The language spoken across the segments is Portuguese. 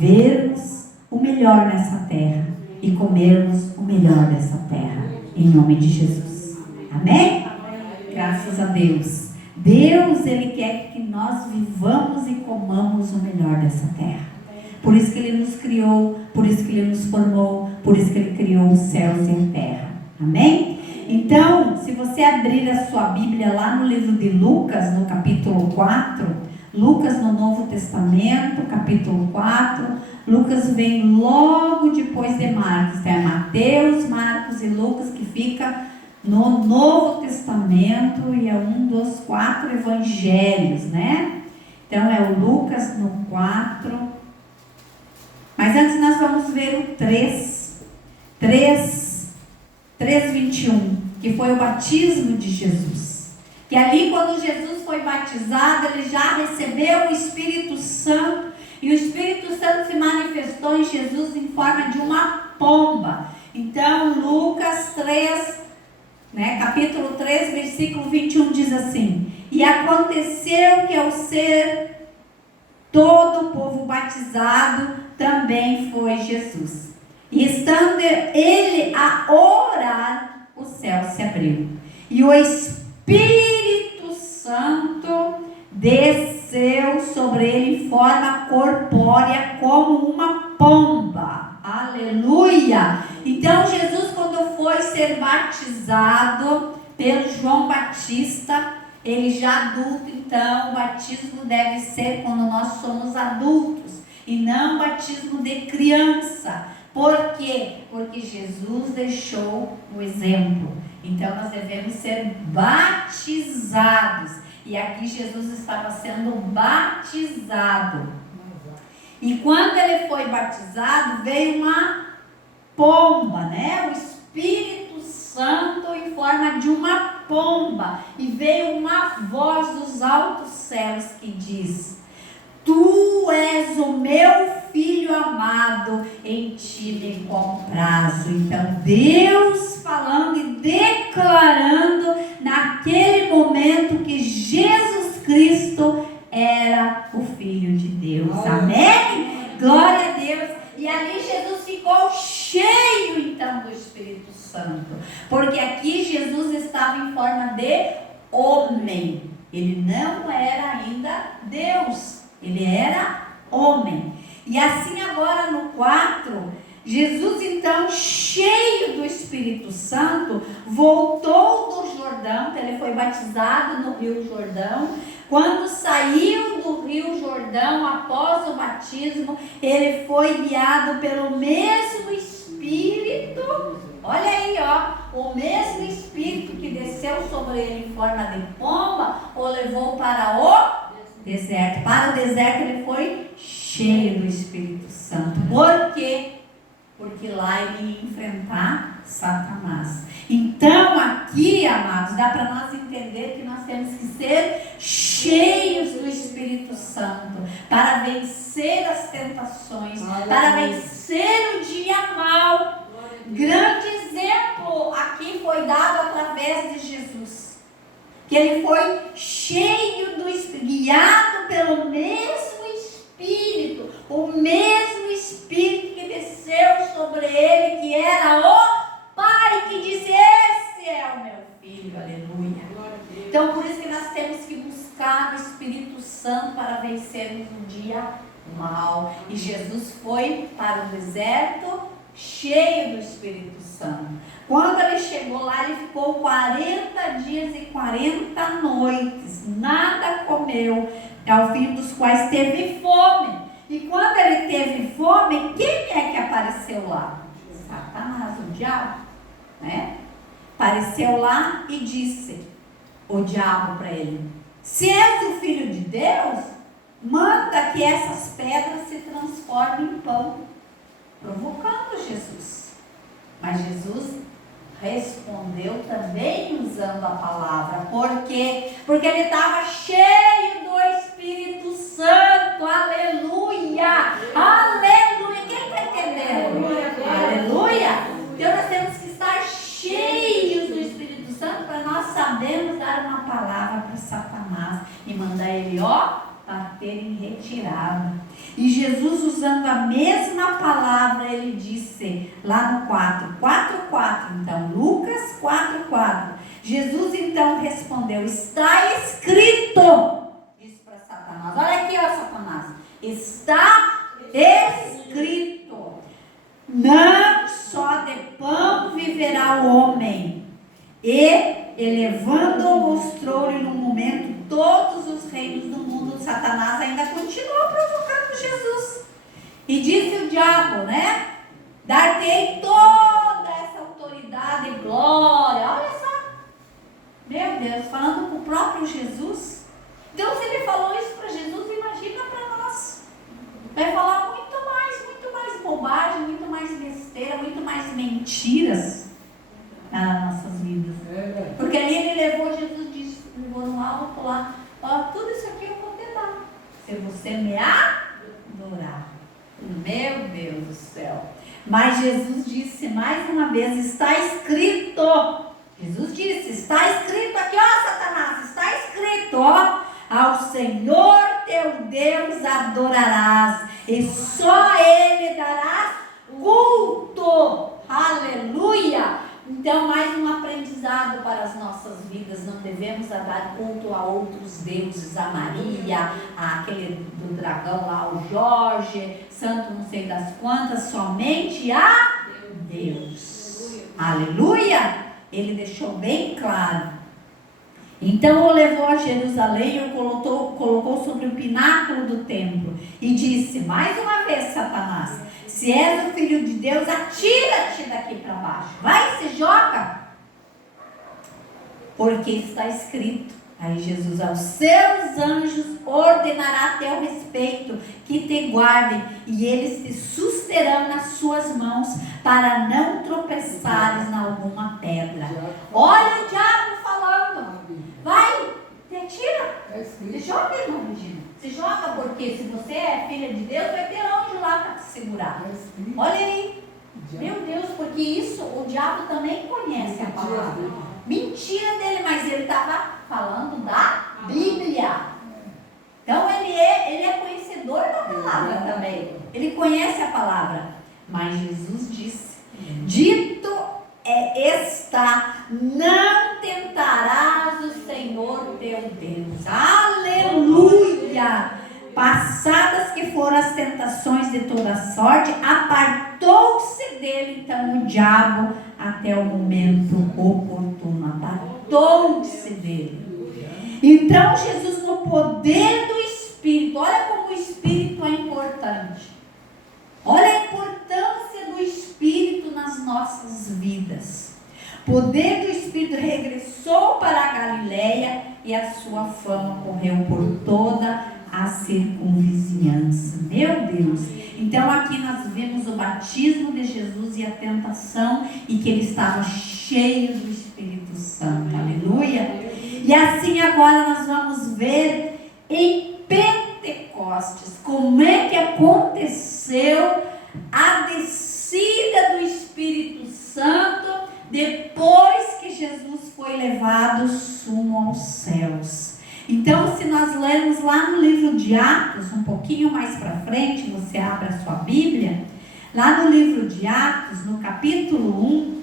vivermos o melhor nessa terra e comermos o melhor dessa terra, em nome de Jesus. Amém? Graças a Deus. Deus, Ele quer que nós vivamos e comamos o melhor dessa terra. Por isso que Ele nos criou, por isso que Ele nos formou, por isso que Ele criou os céus e a terra. Amém? Então, se você abrir a sua Bíblia lá no livro de Lucas, no capítulo 4, Lucas no Novo Testamento, capítulo 4, Lucas vem logo depois de Marcos. É Mateus, Marcos e Lucas que fica no Novo Testamento e é um dos 4 evangelhos, né? Então é o Lucas no 4. Mas antes nós vamos ver o 3:21, que foi o batismo de Jesus. Que ali quando Jesus foi batizado, ele já recebeu o Espírito Santo. E o Espírito Santo se manifestou em Jesus em forma de uma pomba. Então Lucas 3, capítulo 3, versículo 21 diz assim: e aconteceu que ao ser todo o povo batizado, também foi Jesus. E estando ele a orar, o céu se abriu. E o Espírito Santo desceu sobre ele em forma corpórea como uma pomba. Aleluia! Então Jesus, quando foi ser batizado pelo João Batista, ele já adulto, então o batismo deve ser quando nós somos adultos e não batismo de criança. Por quê? Porque Jesus deixou o exemplo. Então nós devemos ser batizados. E aqui Jesus estava sendo batizado. E quando ele foi batizado, veio uma pomba, O Espírito Santo em forma de uma pomba. E veio uma voz dos altos céus que diz: Tu és o meu filho amado, em ti me comprazo. Então Deus falando e declarando naquele momento que Jesus Cristo era o Filho de Deus. Amém? Glória a Deus. E ali Jesus ficou cheio então do Espírito Santo, porque aqui Jesus estava em forma de homem. Ele não era ainda Deus, ele era homem. E assim agora no 4, Jesus então cheio do Espírito Santo voltou do Jordão. Ele foi batizado no Rio Jordão. Quando saiu do Rio Jordão após o batismo, ele foi guiado pelo mesmo Espírito. Olha aí, o mesmo Espírito que desceu sobre ele em forma de pomba, o levou para o deserto. Para o deserto ele foi cheio do Espírito Santo. Por quê? Porque lá ele ia enfrentar Satanás. Então aqui, amados, dá para nós entender que nós temos que ser cheios do Espírito Santo para vencer as tentações, para vencer o dia mau. Grande exemplo aqui foi dado através de Jesus, que ele foi cheio do Espírito, guiado pelo mesmo Espírito, o mesmo Espírito que desceu sobre ele, que era o Pai, que disse: esse é o meu filho, aleluia. Então por isso que nós temos que buscar o Espírito Santo para vencermos o dia mau. E Jesus foi para o deserto cheio do Espírito Santo. Quando ele chegou lá, ele ficou 40 dias e 40 noites, nada comeu, ao fim dos quais teve fome. E quando ele teve fome, quem é que apareceu lá? Satanás, o diabo, Apareceu lá e disse o diabo para ele: se és o filho de Deus, manda que essas pedras se transformem em pão. Provocando Jesus. Mas Jesus respondeu também usando a palavra. Por quê? Porque ele estava cheio do Espírito Santo. Aleluia! Aleluia! Quem está entendendo? Aleluia! Então nós temos que estar cheios do Espírito Santo para nós sabermos dar uma palavra para Satanás e mandar ele, bater em retirada. E Jesus Jesus, usando a mesma palavra, ele disse lá no 4:4, então, Lucas 4:4. Jesus então respondeu: está escrito. Disse para Satanás: olha aqui, ó Satanás, está escrito: não só de pão viverá o homem. E, elevando-o, mostrou-lhe no momento todos os reinos do mundo. Satanás ainda continuou provocando Jesus. E disse o diabo, né? Dar-te-ei toda essa autoridade e glória. Olha só. Meu Deus, falando com o próprio Jesus. Então, se ele falou isso para Jesus, imagina para nós. Vai falar muito mais bobagem, muito mais besteira, muito mais mentiras nas nossas vidas. Porque ali ele levou, Jesus disse, levou no alto lá: ó, tudo isso aqui eu vou te dar, se você me adorar. Meu Deus do céu. Mas Jesus disse mais uma vez: está escrito. Jesus disse: está escrito aqui, ó Satanás, está escrito, ó: ao Senhor teu Deus adorarás, e só Ele darás culto. Aleluia! Então, mais um aprendizado para as nossas vidas: não devemos dar culto a outros deuses, a Maria, aquele do dragão lá, o Jorge, santo não sei das quantas, somente a Deus. Aleluia! Ele deixou bem claro. Então o levou a Jerusalém e o colocou sobre o pináculo do templo e disse mais uma vez: Satanás, se és o filho de Deus, atira-te daqui para baixo. Vai, se joga. Porque está escrito. Aí Jesus: aos seus anjos ordenará a teu respeito que te guardem, e eles te susterão nas suas mãos, para não tropeçares em alguma pedra. Olha o diabo falando. Vai, te atira. Se joga, irmão Regina. Se joga, porque se você é filha de Deus, vai ter anjo lá para te segurar. Olha aí. Meu Deus, porque isso o diabo também conhece a palavra. Mentira dele, mas ele estava falando da Bíblia. Então ele é conhecedor da palavra também. Ele conhece a palavra. Mas Jesus disse: dito está, não tentarás o Senhor teu Deus. Aleluia! Passadas que foram as tentações de toda sorte, apartou-se dele então o diabo até o momento oportuno. Apartou-se dele. Então Jesus, no poder do Espírito, olha como o Espírito é importante. Olha a importância do Espírito nas nossas vidas. O poder do Espírito regressou para a Galileia e a sua fama correu por toda a circunvizinhança. Meu Deus! Então aqui nós vemos o batismo de Jesus e a tentação, e que ele estava cheio do Espírito Santo. Aleluia! E assim agora nós vamos ver em Pentecostes como é que aconteceu a descida do Espírito Santo depois que Jesus foi levado sumo aos céus. Então, se nós lermos lá no livro de Atos, um pouquinho mais para frente, você abre a sua Bíblia, lá no livro de Atos, no capítulo 1,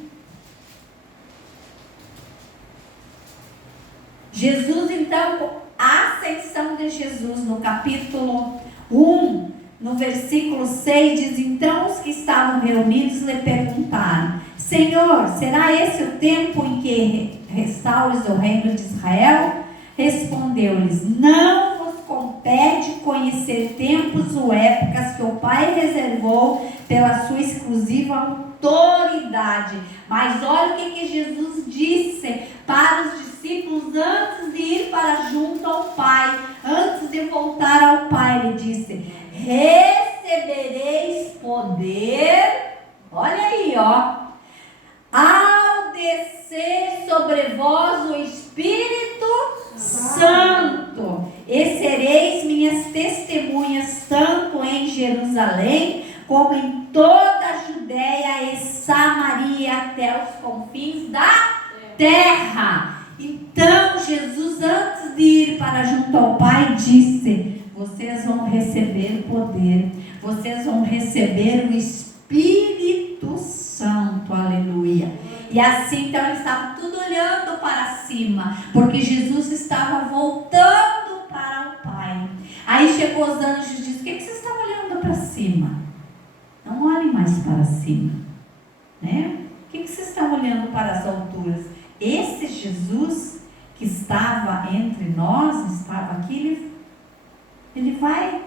Jesus, então, a ascensão de Jesus, no capítulo 1, no versículo 6, diz: então os que estavam reunidos lhe perguntaram: Senhor, será esse o tempo em que restaures o reino de Israel? Respondeu-lhes: não vos compete conhecer tempos ou épocas que o Pai reservou pela sua exclusiva autoridade. Mas olha o que Jesus disse para os discípulos antes de ir para junto ao Pai, antes de voltar ao Pai. Ele disse: recebereis poder, olha aí, ó, ao descer sobre vós o Espírito Santo, e sereis minhas testemunhas tanto em Jerusalém como em toda a Judéia e Samaria até os confins da terra. Então Jesus, antes de ir para junto ao Pai, disse: vocês vão receber poder vocês vão receber o Espírito Santo, aleluia. E assim, então, eles estavam tudo olhando para cima, porque Jesus estava voltando para o Pai. Aí chegou os anjos e disse: o que vocês estão olhando para cima? Não olhem mais para cima, né? O que vocês estão olhando para as alturas? Esse Jesus que estava entre nós, estava aqui, ele vai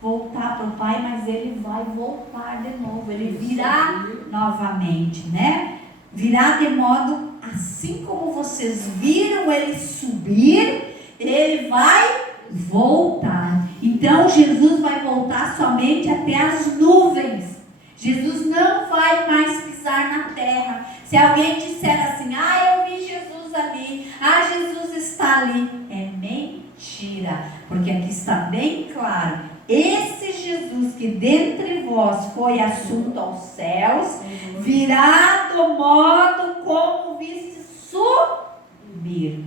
voltar para o Pai, mas ele vai voltar de novo, ele virá novamente, né? Virá de modo, assim como vocês viram ele subir, ele vai voltar. Então Jesus vai voltar somente até as nuvens. Jesus não vai mais pisar na terra. Se alguém disser assim: eu vi Jesus ali, Jesus está ali, é mentira, porque aqui está bem claro: esse Jesus que dentre vós foi assunto aos céus, virá do modo como viste subir.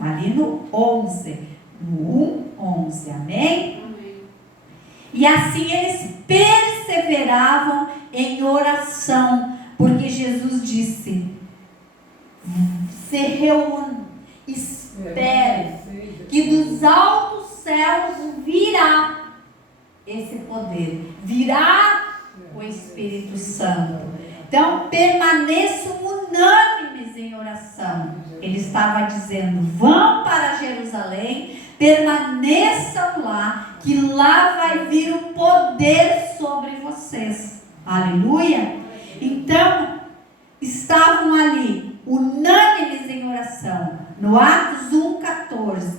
Ali no 11, no 1:11, amém? E assim eles perseveravam em oração, porque Jesus disse: se reúnam, esperem, que dos altos céus virá esse poder, virá o Espírito Santo. Então permaneçam unânimes em oração. Ele estava dizendo: vão para Jerusalém, permaneçam lá, que lá vai vir o poder sobre vocês. Aleluia. Então estavam ali unânimes em oração. No Atos 1:14,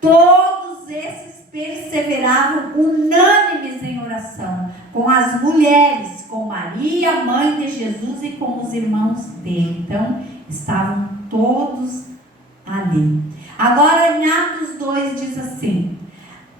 todos esses perseveravam unânimes em oração, com as mulheres, com Maria, mãe de Jesus, e com os irmãos dele. Então estavam todos ali. Agora em Atos 2 diz assim: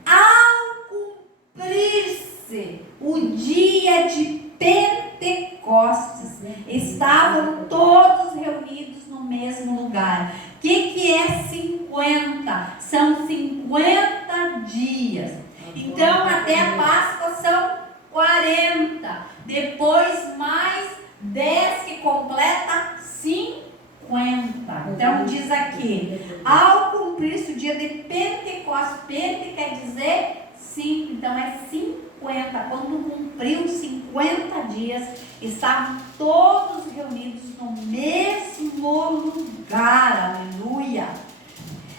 ao cumprir-se o dia de Pentecostes, estavam todos reunidos no mesmo lugar. O que é 50? São 50 dias. Então até a Páscoa são 40. Depois mais 10 que completa 50. Então diz aqui: ao cumprir-se o dia de Pentecostes, Pente quer dizer 5, então é 50. Quando cumpriu 50 dias, estavam todos reunidos no mesmo lugar, aleluia.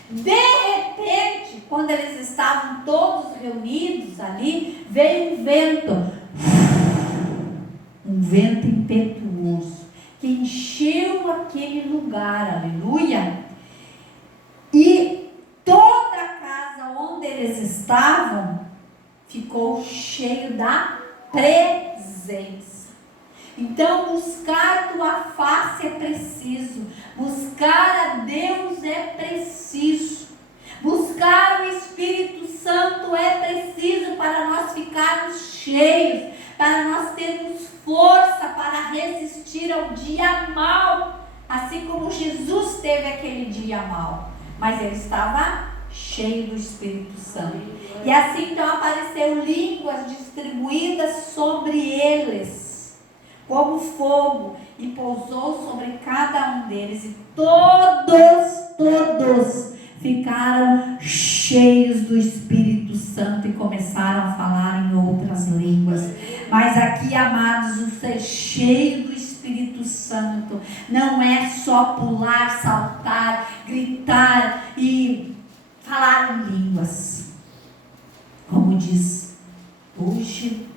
De repente, quando eles estavam todos reunidos ali, veio um vento impetuoso, que encheu aquele lugar, aleluia. E toda a casa onde eles estavam ficou cheio da presença. Então buscar tua face é preciso, buscar a Deus é preciso, buscar o Espírito Santo é preciso para nós ficarmos cheios, para nós termos força para resistir ao dia mau, assim como Jesus teve aquele dia mau, mas ele estava cheio do Espírito Santo. E assim então apareceu línguas distribuídas sobre eles como fogo, e pousou sobre cada um deles, e todos ficaram cheios do Espírito Santo e começaram a falar em outras línguas. Mas aqui, amados, o ser cheio do Espírito Santo não é só pular, saltar, gritar e falar em línguas. Como diz, hoje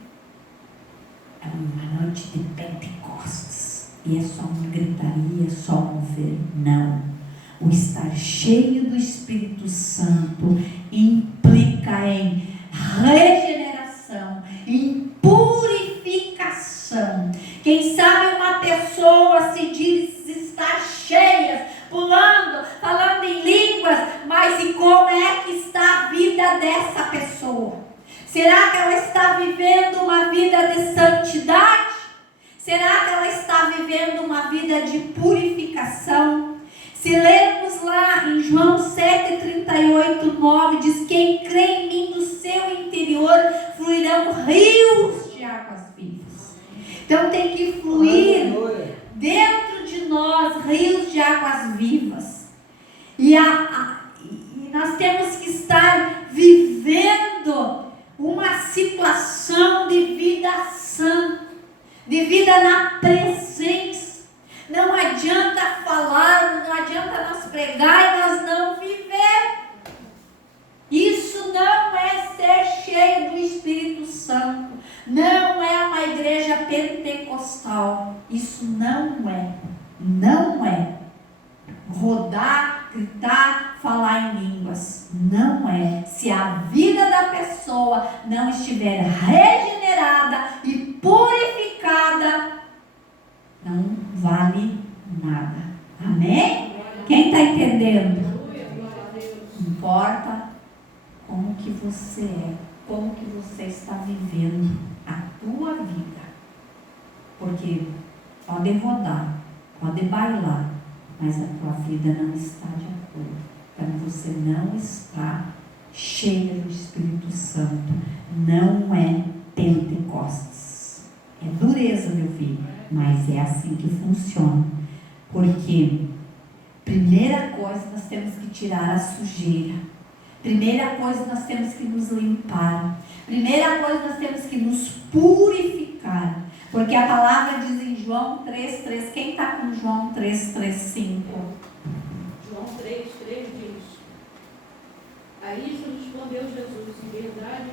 é uma noite de Pentecostes e é só uma gritaria, é só mover. Não. O estar cheio do Espírito Santo implica em regeneração, em purificação. Quem sabe uma pessoa se diz estar cheia, pulando, falando em línguas, mas e como é que está a vida dessa pessoa? Será que ela está vivendo uma vida de santidade? Será que ela está vivendo uma vida de purificação? Se lermos lá em João 7:38-9, diz: quem crê em mim, do seu interior fluirão fluirão rios de águas vivas. Então tem que fluir dentro de nós rios de águas vivas. E nós temos que estar vivendo uma situação de vida santa, de vida na presença. Não adianta falar, não adianta nós pregar e nós não viver. Isso não é ser cheio do Espírito Santo. Não é uma igreja pentecostal. Isso não é. Não é. Rodar, gritar, falar em línguas. Não é. Se a vida da pessoa não estiver regenerada e purificada, não vale nada. Amém? Quem está entendendo? Não importa como que você é, como que você está vivendo a tua vida. Porque pode rodar, pode bailar, mas a tua vida não está de acordo. Então você não está cheia do Espírito Santo. Não é Pentecostes. É dureza, meu filho, mas é assim que funciona. Porque primeira coisa, nós temos que tirar a sujeira. Primeira coisa, nós temos que nos limpar. Primeira coisa, nós temos que nos purificar. Porque a palavra diz em João 3,3. Quem está com João 3,3,5? João 3,3 diz: a isso respondeu Jesus: em verdade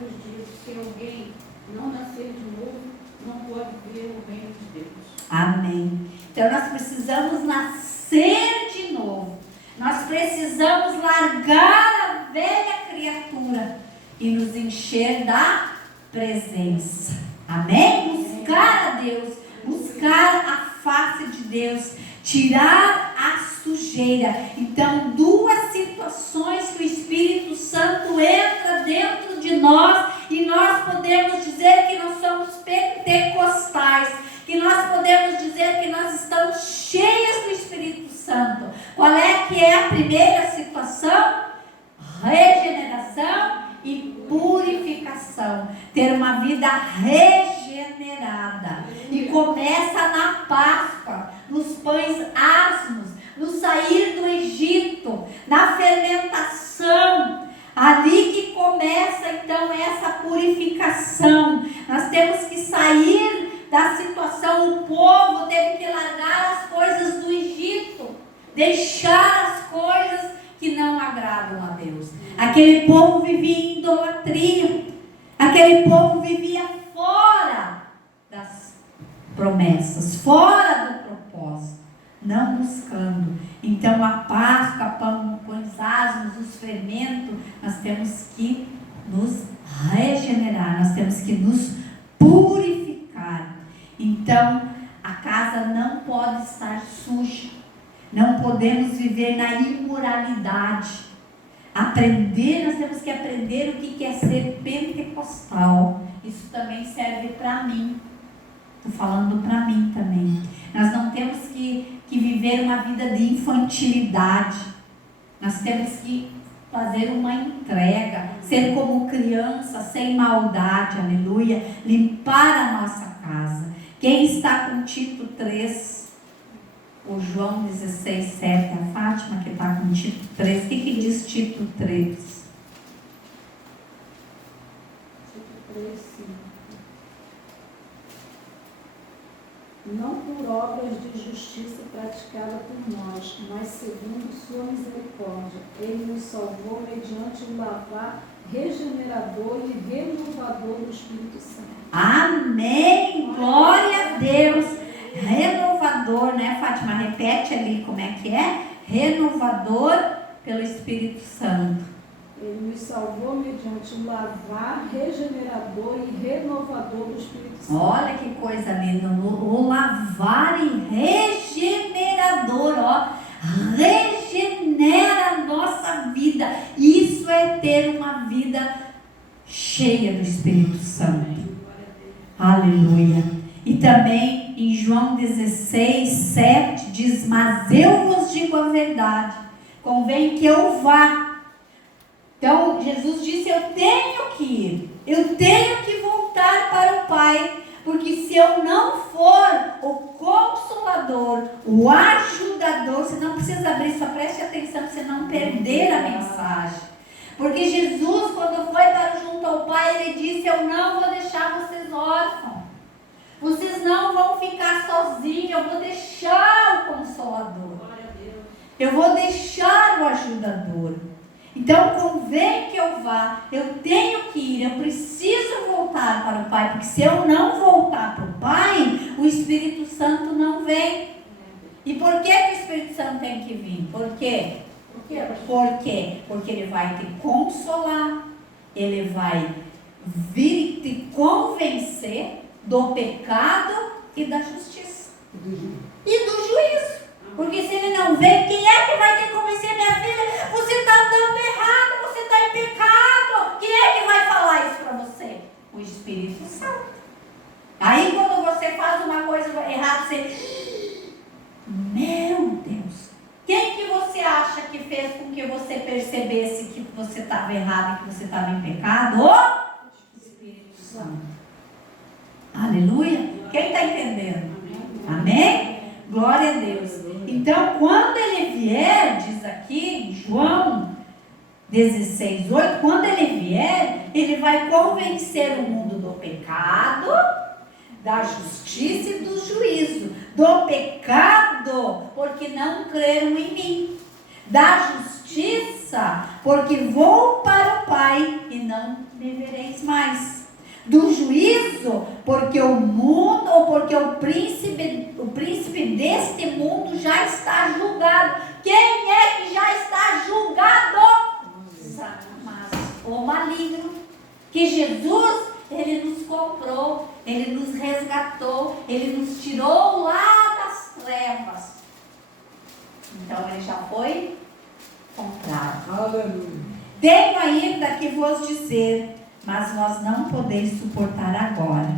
vos digo, se alguém não nascer de novo, não pode ver o reino de Deus. Amém. Então nós precisamos nascer de novo. Nós precisamos largar a velha criatura e nos encher da presença. Amém? Buscar a Deus, buscar a face de Deus, tirar a sujeira. Então, duas situações que o Espírito Santo entra dentro de nós e nós podemos dizer que nós somos pentecostais, que nós podemos dizer que nós estamos cheias do Espírito Santo. Qual é que é a primeira situação? Regeneração e purificação. Ter uma vida regenerada. E começa na Páscoa, nos pães asmos, no sair do Egito, na fermentação. Ali que começa então essa purificação. Nós temos que sair da situação. O povo teve que largar as coisas do Egito, deixar as coisas que não agradam a Deus. Aquele povo vivia em idolatria. Aquele povo vivia fora das promessas, fora do propósito, não buscando. Então a Páscoa, pães asmos, os fermentos, nós temos que nos regenerar, nós temos que nos purificar. Então a casa não pode estar suja. Não podemos viver na imoralidade. Nós temos que aprender o que é ser pentecostal. Isso também serve para mim. Estou falando para mim também. Nós não temos que viver uma vida de infantilidade. Nós temos que fazer uma entrega, ser como criança, sem maldade, aleluia. Limpar a nossa casa. Quem está com Tito 3? O João 16,7, a Fátima que está com Tito 3. O que diz Tito 3? Tito 3, 5. Não por obras de justiça praticada por nós, mas segundo sua misericórdia. Ele nos salvou mediante o lavar regenerador e renovador do Espírito Santo. Amém! Glória a Deus! Renovador, né, Fátima? Repete ali como é que é. Renovador pelo Espírito Santo. Ele nos salvou mediante o lavar regenerador e renovador do Espírito Santo. Olha que coisa linda. O lavar e regenerador, ó. Regenera a nossa vida. Isso é ter uma vida cheia do Espírito Santo. Aleluia. E também em João 16,7 diz: mas eu vos digo a verdade, convém que eu vá, Então, Jesus disse, eu tenho que ir, eu tenho que voltar para o Pai, porque se eu não for o Consolador, o Ajudador, você não precisa abrir, só preste atenção para você não perder a mensagem. Porque Jesus, quando foi para junto ao Pai, Ele disse, eu não vou deixar vocês órfãos. Vocês não vão ficar sozinhos, eu vou deixar o Consolador. Eu vou deixar o Ajudador. Então convém que eu vá, eu tenho que ir, eu preciso voltar para o Pai, porque se eu não voltar para o Pai, o Espírito Santo não vem. E por que o Espírito Santo tem que vir? Por quê? Por quê? Porque ele vai te consolar, ele vai vir te convencer do pecado e da justiça. E do juízo. Porque se ele não vem, quem é que vai te convencer, minha filha? Você está andando errado, você está em pecado. Quem é que vai falar isso para você? O Espírito Santo. Aí quando você faz uma coisa errada, você... Meu Deus! Quem que você acha que fez com que você percebesse que você estava errado e que você estava em pecado? O Espírito Santo. Aleluia! Quem está entendendo? Amém? Glória a Deus. Então, quando ele vier, diz aqui em João 16:8, quando ele vier, ele vai convencer o mundo do pecado, da justiça e do juízo. Do pecado, porque não creram em mim. Da justiça, porque vou para o Pai e não me vereis mais. Do juízo, porque o mundo, ou porque o príncipe deste mundo já está julgado. Quem é que já está julgado? Satanás, o maligno. Que Jesus, ele nos comprou, ele nos resgatou, ele nos tirou lá das trevas. Então ele já foi comprado. Aleluia. Tenho ainda que vos dizer, mas vós não podeis suportar agora.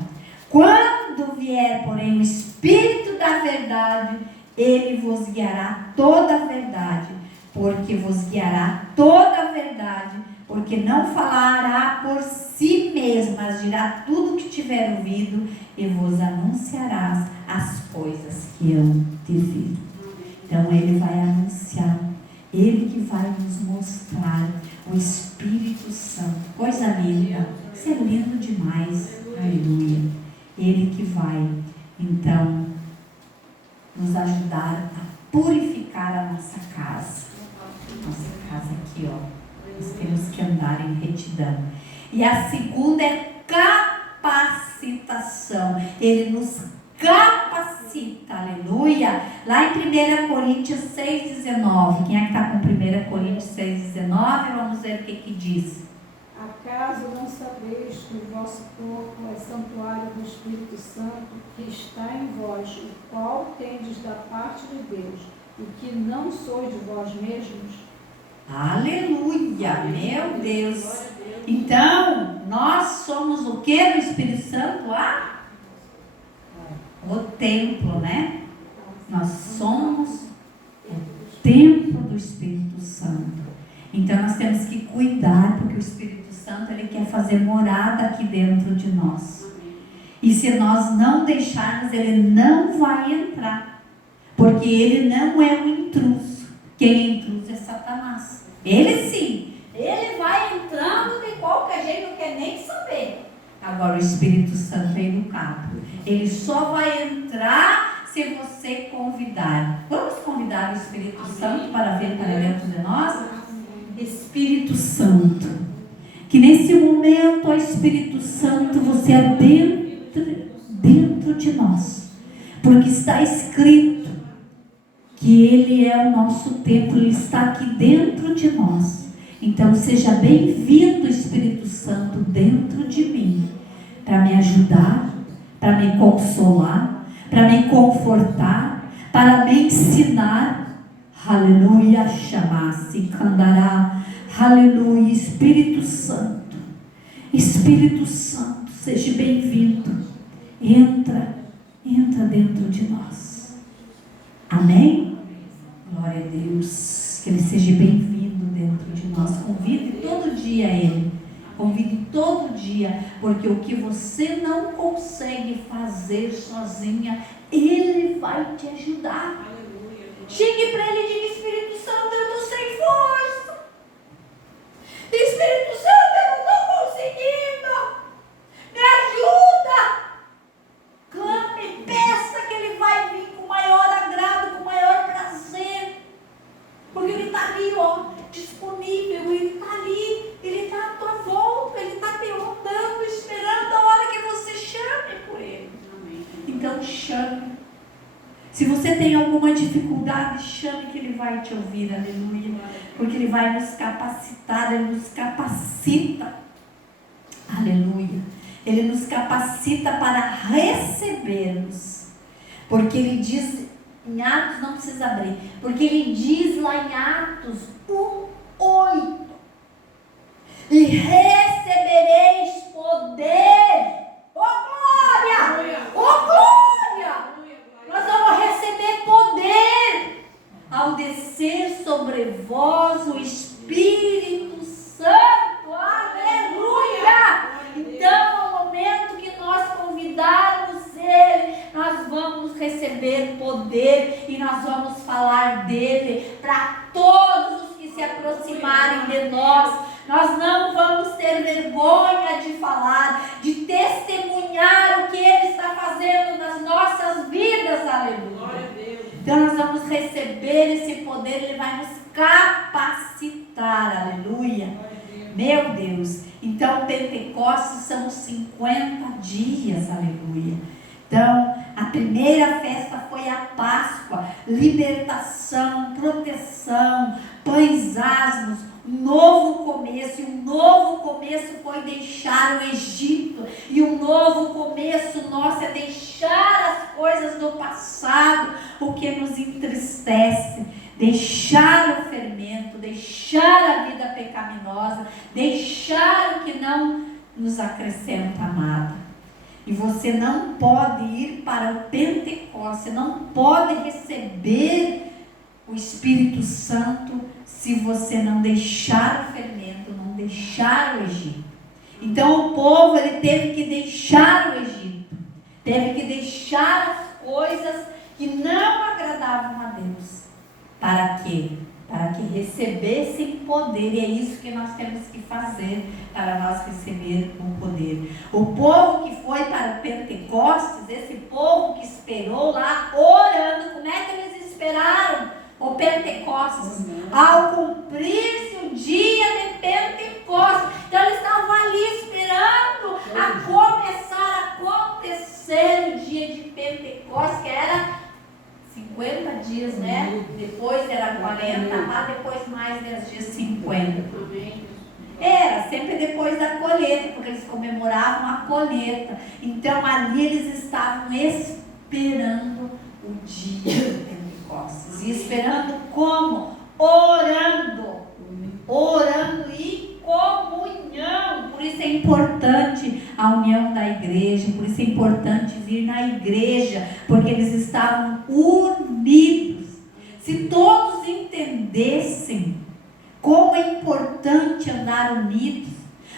Quando vier, porém, o Espírito da verdade, ele vos guiará toda a verdade, porque vos guiará toda a verdade, porque não falará por si mesmo, mas dirá tudo o que tiver ouvido e vos anunciará as coisas que eu te vi. Então ele vai anunciar, ele que vai nos mostrar o Espírito Santo, coisa linda, isso é lindo demais, aleluia. Ele que vai, então, nos ajudar a purificar a nossa casa. Nossa casa aqui, ó, nós temos que andar em retidão. E a segunda é capacitação, ele nos capacita, aleluia. Lá em 1 Coríntios 6,19, quem é que está com 1 Coríntios 6,19? Vamos ver o que diz. Acaso não sabeis que o vosso corpo é santuário do Espírito Santo que está em vós, o qual tendes da parte de Deus, e que não sois de vós mesmos? Aleluia, meu Deus. Então, nós somos o que do Espírito Santo? O templo, né? Nós somos o templo do Espírito Santo. Então nós temos que cuidar, porque o Espírito Santo, ele quer fazer morada aqui dentro de nós. E se nós não deixarmos, ele não vai entrar, porque ele não é um intruso. Quem é intruso é Satanás. Ele sim, ele vai entrando de qualquer jeito, não quer nem saber. Agora o Espírito Santo é educado. Ele só vai entrar se você convidar. Vamos convidar o Espírito Santo para vir para dentro de nós? Espírito Santo, que nesse momento, ó Espírito Santo, você é dentro de nós, porque está escrito que Ele é o nosso templo, Ele está aqui dentro de nós. Então seja bem-vindo, Espírito Santo, dentro de mim, para me ajudar, para me consolar, para me confortar, para me ensinar. Aleluia, chama-se candará. Aleluia, Espírito Santo. Espírito Santo, seja bem-vindo. Entra dentro de nós. Amém? Glória a Deus. Que Ele seja bem-vindo dentro de nós. Convide todo dia Ele. Convide todo dia, porque o que você não consegue fazer sozinha, Ele vai te ajudar. Chegue para Ele e diga: Espírito Santo, eu estou sem força. Espírito Santo, eu não estou conseguindo. Me ajuda. Clame, peça que Ele vai vir com maior agrado, com maior prazer. Porque Ele está ali, ó, disponível. Ele está ali, Ele está à tua volta. Ele está te rondando, esperando a hora que você chame por Ele. Então chame. Se você tem alguma dificuldade, chame que Ele vai te ouvir, aleluia. Porque Ele vai nos capacitar, Ele nos capacita, aleluia. Ele nos capacita para recebermos. Porque Ele diz em Atos, não precisa abrir, porque Ele diz lá em Atos 1:8: e recebereis poder. Ô glória! Ô glória! Nós vamos receber poder ao descer sobre vós o Espírito Santo. Aleluia! Então, no momento que nós convidarmos Ele, nós vamos receber poder e nós vamos falar dele para todos os que se aproximarem de nós. Nós não vamos ter vergonha de falar, de testemunhar o que Ele está fazendo nas nossas vidas, aleluia. Então nós vamos receber esse poder, Ele vai nos capacitar, aleluia. Meu Deus, então Pentecostes são 50 dias, aleluia. Então, a primeira festa foi a Páscoa, libertação, proteção, pães asmos, um novo começo. E um novo começo foi deixar o Egito. E um novo começo nosso é deixar as coisas do passado, o que nos entristece. Deixar o fermento, deixar a vida pecaminosa, deixar o que não nos acrescenta, amado. E você não pode ir para o Pentecostes, você não pode receber o Espírito Santo se você não deixar o fermento, não deixar o Egito. Então o povo, ele teve que deixar o Egito, teve que deixar as coisas que não agradavam a Deus. Para quê? Para que recebessem poder. E é isso que nós temos que fazer para nós receber o poder. O povo que foi para o Pentecostes, esse povo que esperou lá orando, como é que eles esperaram o Pentecostes? Ao cumprir-se o dia de Pentecostes. Então eles estavam ali esperando a começar a acontecer o dia de Pentecostes, que era 50 dias, né? Depois era 40, lá depois mais 10 dias 50. Era sempre depois da colheita, porque eles comemoravam a colheita. Então ali eles estavam esperando o dia de Pentecostes. E esperando como? Orando. Orando e comunhão. Por isso é importante a união da igreja, por isso é importante vir na igreja, porque eles estavam unidos. Se todos entendessem como é importante andar unidos,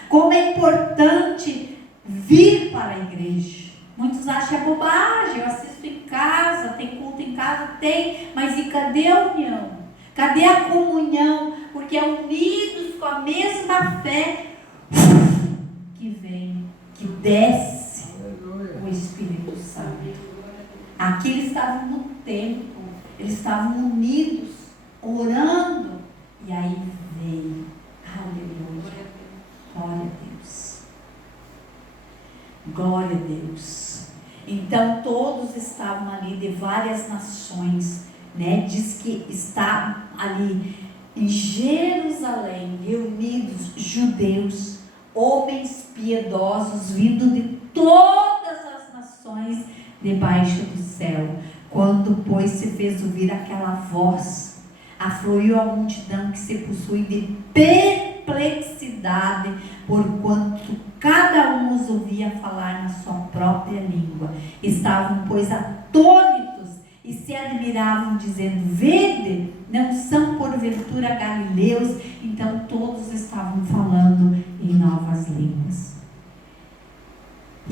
como é importante vir para a igreja. Muitos acham bobagem, eu assisto em casa, tem culto em casa, tem, mas e cadê a união? Cadê a comunhão? Porque é unidos com a mesma fé que vem, que desce o Espírito Santo. Aqui eles estavam no templo, eles estavam unidos, orando, e aí veio, aleluia, glória a Deus, glória a Deus. Então todos estavam ali de várias nações, né? Diz que estavam ali em Jerusalém, reunidos judeus, homens piedosos, vindo de todas as nações debaixo do céu. Quando, pois, se fez ouvir aquela voz, afluiu a multidão que se possui de perplexidade, porquanto cada um os ouvia falar na sua própria língua. Estavam, pois, atônitos e se admiravam, dizendo: vede, não são porventura galileus? Então todos estavam falando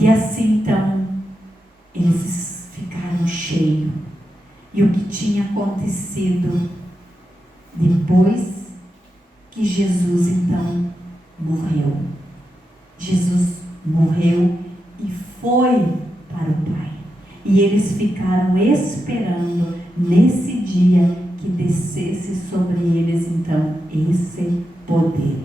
E assim então, eles ficaram cheios. E o que tinha acontecido depois que Jesus então morreu? Jesus morreu e foi para o Pai. E eles ficaram esperando nesse dia que descesse sobre eles então esse poder.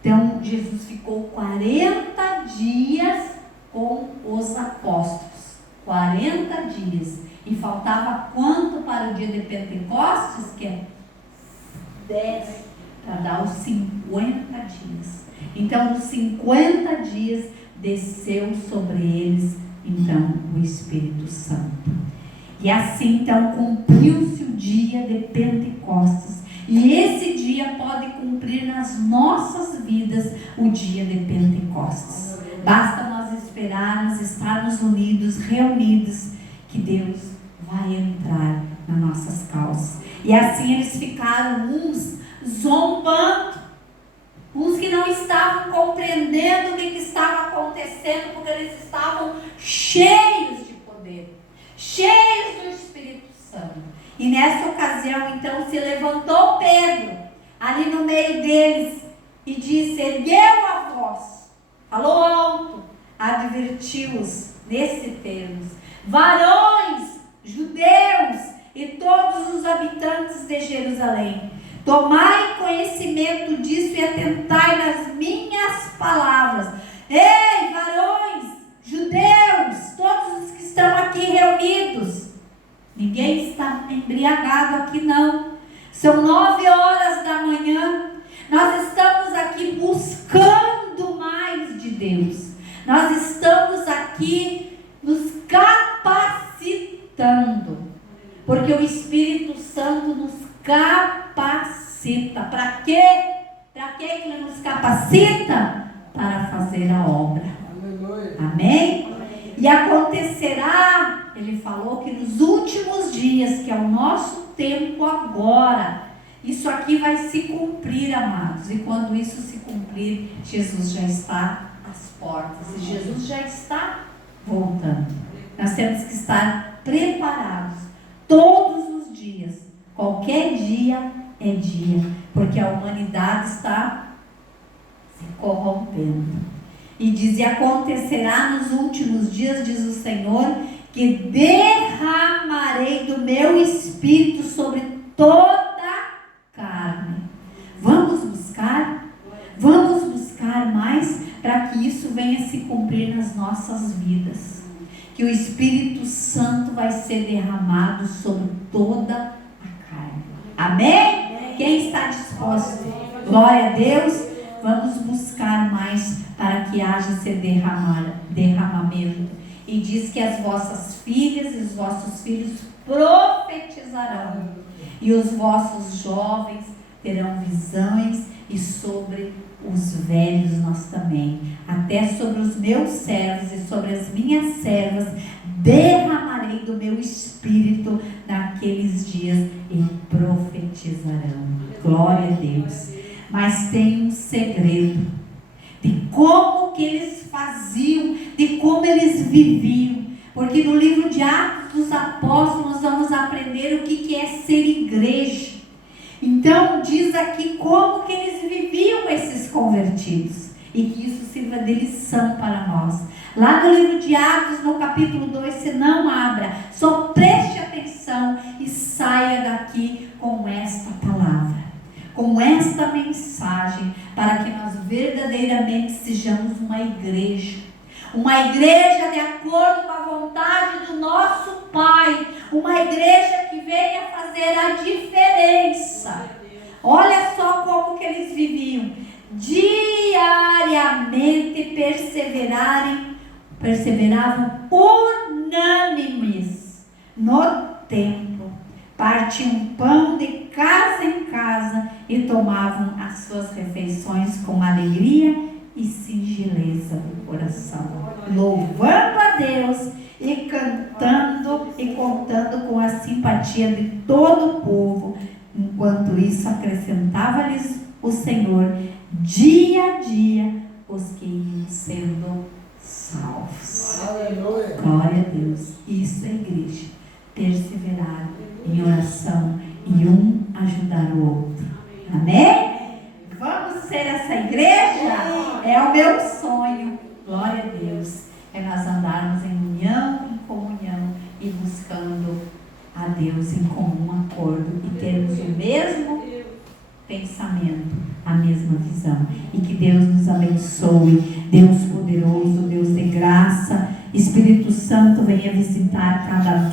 Então Jesus ficou 40 dias com os apóstolos. 40 dias. E faltava quanto para o dia de Pentecostes? Que é 10, para dar os 50 dias. Então, nos 50 dias, desceu sobre eles, então, o Espírito Santo. E assim, então, cumpriu-se o dia de Pentecostes. E esse dia pode cumprir nas nossas vidas o dia de Pentecostes. Basta nós esperarmos, estarmos unidos, reunidos, que Deus vai entrar nas nossas causas. E assim eles ficaram uns zombando, uns que não estavam compreendendo o que estava acontecendo, porque eles estavam cheios de poder, cheios do Espírito Santo. E nessa ocasião, então, se levantou Pedro, ali no meio deles, e disse, ergueu a voz, falou alto, advertiu-os nesse termos: varões, judeus e todos os habitantes de Jerusalém, tomai conhecimento disso e atentai nas minhas palavras. Ei, varões, judeus, todos os que estão aqui reunidos, ninguém está embriagado aqui não. São 9 horas da manhã. Nós estamos aqui buscando mais de Deus. Nós estamos aqui nos capacitando, porque o Espírito Santo nos capacita. Para quê? Para que Ele nos capacita? Para fazer a obra. Aleluia. Amém? E acontecerá, Ele falou que nos últimos dias, que é o nosso tempo agora, isso aqui vai se cumprir, amados. E quando isso se cumprir, Jesus já está às portas. E Jesus já está voltando. Nós temos que estar preparados todos os dias. Qualquer dia é dia, porque a humanidade está se corrompendo. E diz, e acontecerá nos últimos dias, diz o Senhor, que derramarei do meu Espírito sobre toda carne. Vamos buscar mais para que isso venha se cumprir nas nossas vidas. Que o Espírito Santo vai ser derramado sobre toda a carne. Amém? Quem está disposto? Glória a Deus. Vamos buscar mais para que haja esse derramamento. E diz que as vossas filhas e os vossos filhos profetizarão. E os vossos jovens terão visões, e sobre os velhos nós também. Até sobre os meus servos e sobre as minhas servas derramarei do meu Espírito naqueles dias e profetizarão. Glória a Deus. Mas tem um segredo de como que eles faziam, de como eles viviam. Porque no livro de Atos dos Apóstolos nós vamos aprender o que é ser igreja. Então diz aqui como que eles viviam esses convertidos. E que isso sirva de lição para nós. Lá no livro de Atos, no capítulo 2, se não abra, só preste atenção e saia daqui com esta palavra, com esta mensagem, para que nós verdadeiramente sejamos uma igreja de acordo com a vontade do nosso Pai, uma igreja que venha fazer a diferença. Olha só como que eles viviam: diariamente perseveravam unânimes no templo, partiam pão de casa em casa e tomavam as suas refeições com alegria e singeleza do coração, louvando a Deus e cantando e contando com a simpatia de todo o povo. Enquanto isso, acrescentava-lhes o Senhor dia a dia os que iam sendo salvos. Glória a Deus. Isso é igreja. Perseverar em oração e um ajudar o outro. Amém? Vamos ser essa igreja? É o meu sonho. Glória a Deus. É nós andarmos em união, em comunhão e buscando a Deus em comum acordo e termos o mesmo pensamento, a mesma visão. E que Deus nos abençoe. Deus poderoso, Deus de graça, Espírito Santo venha visitar cada